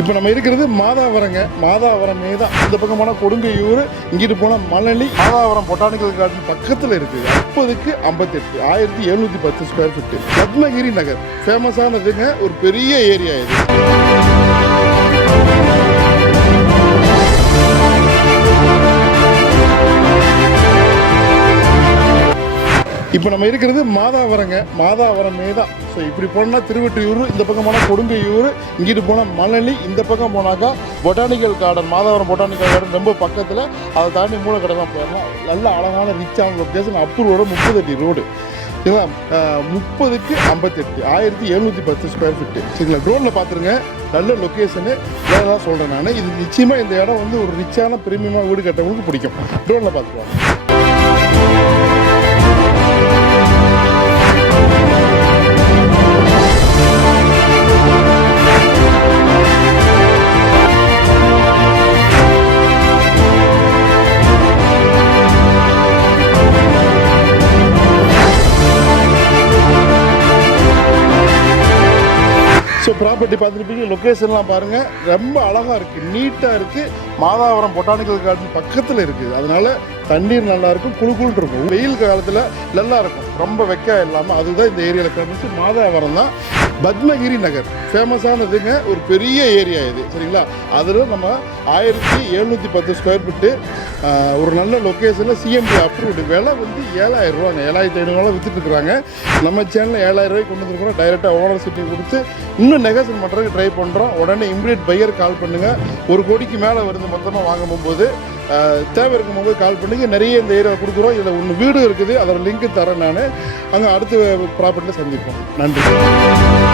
இப்போ நம்ம இருக்கிறது மாதாவரங்க. மாதாவரமே தான் இந்த பக்கம் போனால் கொடுங்கையூர் இங்கிட்டு போனால் மணலி மாதாவரம் பொட்டானிக்கல் கார்டன் பக்கத்தில் இருக்குது முப்பதுக்கு ஐம்பத்தெட்டு ஆயிரத்தி எழுநூற்றி பத்து ஸ்கொயர் ஃபீட்டு ரத்னகிரி நகர். ஃபேமஸானதுங்க ஒரு பெரிய ஏரியா இது. இப்போ நம்ம இருக்கிறது மாதாவரங்க. மாதாவரமே தான். ஸோ இப்படி போனால் திருவெட்டியூர் இந்த பக்கம் போனால் கொடுங்கையூர் இங்கிட்டு போனால் மணலி இந்த பக்கம் போனாக்கா botanical garden Madhavaram botanical garden ரொம்ப பக்கத்தில். அதை தாண்டி மூலக்கடலாம் போயிடலாம் நல்ல அழகான ரிச்சான லொக்கேஷன் அப்ரூவோட முப்பது அடி ரோடு சரிங்களா முப்பதுக்கு ஐம்பத்தெட்டு ஆயிரத்தி எழுநூற்றி பத்து ஸ்கொயர் ஃபீட்டு சரிங்களா ட்ரோனில் பார்த்துருங்க நல்ல லொக்கேஷனு தான் சொல்கிறேன் நான். இது நிச்சயமாக இந்த இடம் வந்து ஒரு ரிச்சான பிரீமியமாக வீடு கட்டவங்களுக்கு பிடிக்கும். ட்ரோனில் பார்த்துருவாங்க ப்ராப்பர்ட்டி பார்த்துருப்பீங்க லொக்கேஷன்லாம் பாருங்கள் ரொம்ப அழகாக இருக்குது நீட்டாக இருக்குது மாதாவரம் பொட்டானிக்கல் கார்டன் பக்கத்தில் இருக்குது அதனால தண்ணீர் நல்லாயிருக்கும் குழு குளு இருக்கும். வெயில் காலத்தில் நல்லாயிருக்கும் ரொம்ப வெக்க இல்லாமல் அதுதான் இந்த ஏரியாவில் கிடந்துச்சு. மாதாவரம் தான் பத்மகிரி நகர். ஃபேமஸானதுங்க ஒரு பெரிய ஏரியா இது சரிங்களா? அதில் நம்ம ஆயிரத்தி எழுநூற்றி பத்து ஸ்கொயர் ஃபீட்டு ஒரு நல்ல லொக்கேஷனில் சிஎம்பி அப்ரூவ்டு விலை வந்து ஏழாயிரம் ரூபாங்க. ஏழாயிரத்தி ஐநூறுவாலாம் வித்துட்டு இருக்கிறாங்க. நம்ம சேனலில் ஏழாயிரம் ரூபாய்க்கு கொண்டு வந்துருக்குறோம். டைரெக்டாக ஓனர் சிட்டி கொடுத்து இன்னும் நெகோசியேட் பண்ணுறதுக்கு ட்ரை பண்ணுறோம் உடனே இம்மிடியட் பையர் கால் பண்ணுங்கள் ஒரு கோடிக்கு மேலே வருது மொத்தமாக வாங்கும்போது தேவை இருக்கும் போது கால் பண்ணுங்க. நிறைய இந்த ஏரியா கொடுக்குறோம். இதில் ஒன்று வீடு இருக்குது. அதோட லிங்க்கு தரேன் நான். அங்கே அடுத்த ப்ராப்பர்ட்டியில் சந்திப்போம். நன்றி.